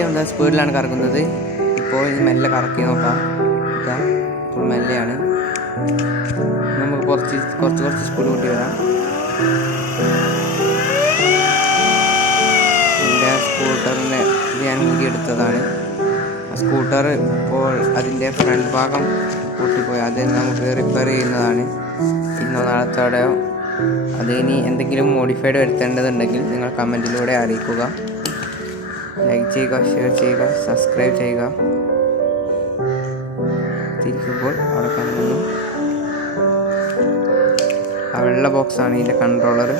ആദ്യം എന്താ സ്പീഡിലാണ് കറക്കുന്നത്. ഇപ്പോൾ ഇത് മെല്ലെ കറക്കി നോക്കാം. ഇതാ ഇപ്പോൾ മെല്ലെയാണ്. നമുക്ക് കുറച്ച് സ്പീഡ് കൂട്ടി വരാം. എൻ്റെ സ്കൂട്ടറിൻ്റെ ഇത് ഞാൻ ഊരിയെടുത്തതാണ്. സ്കൂട്ടർ ഇപ്പോൾ അതിൻ്റെ ഫ്രണ്ട് ഭാഗം പൊട്ടിപ്പോയി. അത് നമുക്ക് റിപ്പയർ ചെയ്യുന്നതാണ്. ഇന്നോ നാളത്തോടെയോ. അതിനി എന്തെങ്കിലും മോഡിഫൈഡ് വരുത്തേണ്ടതുണ്ടെങ്കിൽ നിങ്ങൾ കമൻറ്റിലൂടെ അറിയിക്കുക. ലൈക്ക് ചെയ്യുക, ഷെയർ ചെയ്യുക, സബ്സ്ക്രൈബ് ചെയ്യുക. തിരിക്കുമ്പോൾ അവിടെ കാണുന്നു ആ വെള്ള ബോക്സാണ് ഇതിൻ്റെ കൺട്രോളർ.